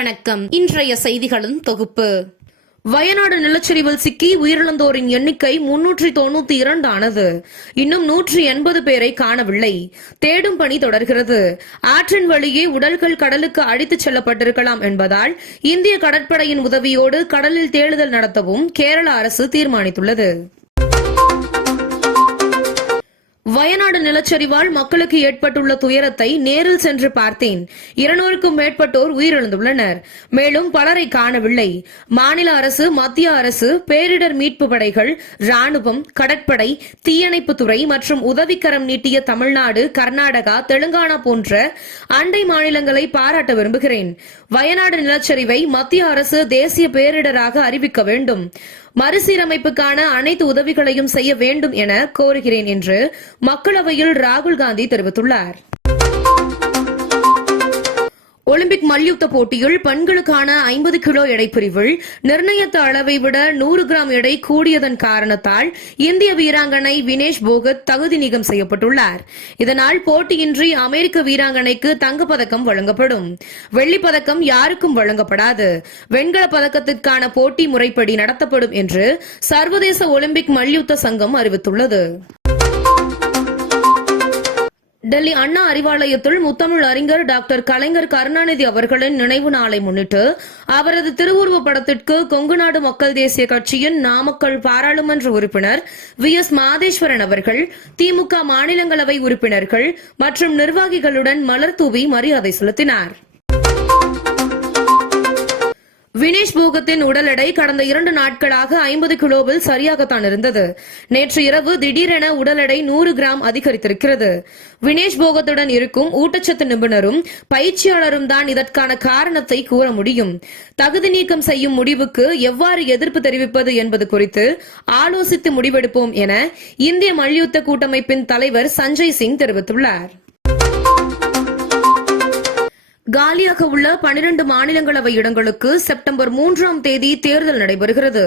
வணக்கம். இன்றைய செய்திகளின் தொகுப்பு. வயநாடு நிலச்சரிவில் சிக்கி உயிரிழந்தோரின் எண்ணிக்கை முன்னூற்றி தொண்ணூத்தி இரண்டு ஆனது இன்னும் நூற்றி எண்பது பேரை காணவில்லை. தேடும் பணி தொடர்கிறது. ஆற்றின் வழியே உடல்கள் கடலுக்கு அடித்துச் செல்லப்பட்டிருக்கலாம் என்பதால் இந்திய கடற்படையின் உதவியோடு கடலில் தேடுதல் நடத்தவும் கேரள அரசு தீர்மானித்துள்ளது. வயநாடு நிலச்சரிவால் மக்களுக்கு ஏற்பட்டுள்ள துயரத்தை நேரில் சென்று பார்த்தேன். இருநூறுக்கும் மேற்பட்டோர் உயிரிழந்துள்ளனர். மேலும் பலரை காணவில்லை. மாநில அரசு மத்திய அரசு பேரிடர் மீட்பு படைகள் ராணுவம் கடற்படை தீயணைப்புத்துறை மற்றும் உதவிக்கரம் நீட்டிய தமிழ்நாடு கர்நாடகா தெலுங்கானா போன்ற அண்டை மாநிலங்களை பாராட்ட விரும்புகிறேன். வயநாடு நிலச்சரிவை மத்திய அரசு தேசிய பேரிடராக அறிவிக்க வேண்டும். மறுசீரமைப்புக்கான அனைத்து உதவிகளையும் செய்ய வேண்டும் என கோருகிறேன் என்று மக்களவையில் ராகுல் காந்தி தெரிவித்துள்ளார். ஒலிம்பிக் மல்யுத்த போட்டியில் பெண்களுக்கான ஐம்பது கிலோ எடை பிரிவில் நிர்ணயித்த அளவை விட நூறு கிராம் எடை கூடியதன் காரணத்தால் இந்திய வீராங்கனை வினேஷ் போகத் தகுதி நீக்கம் செய்யப்பட்டுள்ளார். இதனால் போட்டியின்றி அமெரிக்க வீராங்கனைக்கு தங்கப்பதக்கம் வழங்கப்படும். வெள்ளிப்பதக்கம் யாருக்கும் வழங்கப்படாது. வெண்கல பதக்கத்திற்கான போட்டி முறைப்படி நடத்தப்படும் என்று சர்வதேச ஒலிம்பிக் மல்யுத்த சங்கம் அறிவித்துள்ளது. டெல்லி அண்ணா அறிவாலயத்தில் முத்தமிழ் அறிஞர் டாக்டர் கலைஞர் கருணாநிதி அவர்களின் நினைவு நாளை முன்னிட்டு அவரது திருவுருவ படத்திற்கு கொங்குநாடு மக்கள் தேசிய கட்சியின் நாமக்கல் பாராளுமன்ற உறுப்பினர் வி. எஸ். மாதேஸ்வரன் அவர்கள் திமுக மாநிலங்களவை உறுப்பினர்கள் மற்றும் நிர்வாகிகளுடன் மலர் தூவி மரியாதை செலுத்தினார். வினேஷ் போகத்தின் உடல் எடை கடந்த இரண்டு நாட்களாக ஐம்பது கிலோவில் சரியாகத்தான் இருந்தது. நேற்று இரவு திடீரென உடல் எடை நூறு கிராம் அதிகரித்திருக்கிறது. வினேஷ் போகத்துடன் இருக்கும் ஊட்டச்சத்து நிபுணரும் பயிற்சியாளரும் தான் இதற்கான காரணத்தை கூற முடியும். தகுதி நீக்கம் செய்யும் முடிவுக்கு எவ்வாறு எதிர்ப்பு தெரிவிப்பது என்பது குறித்து ஆலோசித்து முடிவெடுப்போம் என இந்திய மல்யுத்த கூட்டமைப்பின் தலைவர் சஞ்சய் சிங் தெரிவித்துள்ளார். காலியாக உள்ள பனிரண்டு மாநிலங்களவை இடங்களுக்கு செப்டம்பர் மூன்றாம் தேதி தேர்தல் நடைபெறுகிறது.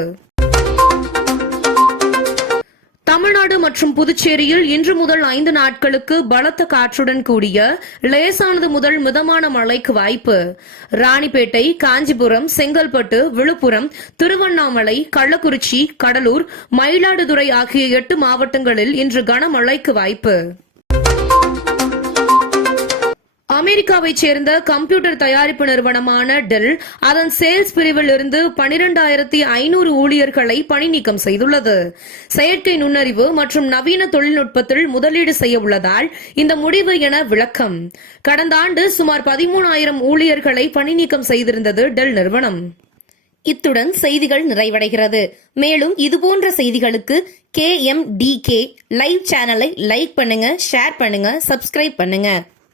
தமிழ்நாடு மற்றும் புதுச்சேரியில் இன்று முதல் ஐந்து நாட்களுக்கு பலத்த காற்றுடன் கூடிய லேசானது முதல் மிதமான மழைக்கு வாய்ப்பு. ராணிப்பேட்டை காஞ்சிபுரம் செங்கல்பட்டு விழுப்புரம் திருவண்ணாமலை கள்ளக்குறிச்சி கடலூர் மயிலாடுதுறை ஆகிய எட்டு மாவட்டங்களில் இன்று கனமழைக்கு வாய்ப்பு. அமெரிக்காவைச் சேர்ந்த கம்ப்யூட்டர் தயாரிப்பு நிறுவனமான டெல் அதன் சேல்ஸ் பிரிவில் இருந்து பனிரெண்டாயிரத்தி ஐநூறு ஊழியர்களை பணி நீக்கம் செய்துள்ளது. செயற்கை நுண்ணறிவு மற்றும் நவீன தொழில்நுட்பத்தில் முதலீடு செய்ய உள்ளதால் இந்த முடிவு என விளக்கம். கடந்த ஆண்டு சுமார் பதிமூணாயிரம் ஊழியர்களை பணி நீக்கம் செய்திருந்தது டெல் நிறுவனம். இத்துடன் செய்திகள் நிறைவடைகிறது. மேலும் இதுபோன்ற செய்திகளுக்கு K M D K live சேனலை லைக் பண்ணுங்க ஷேர் பண்ணுங்க சப்ஸ்கிரைப் பண்ணுங்க.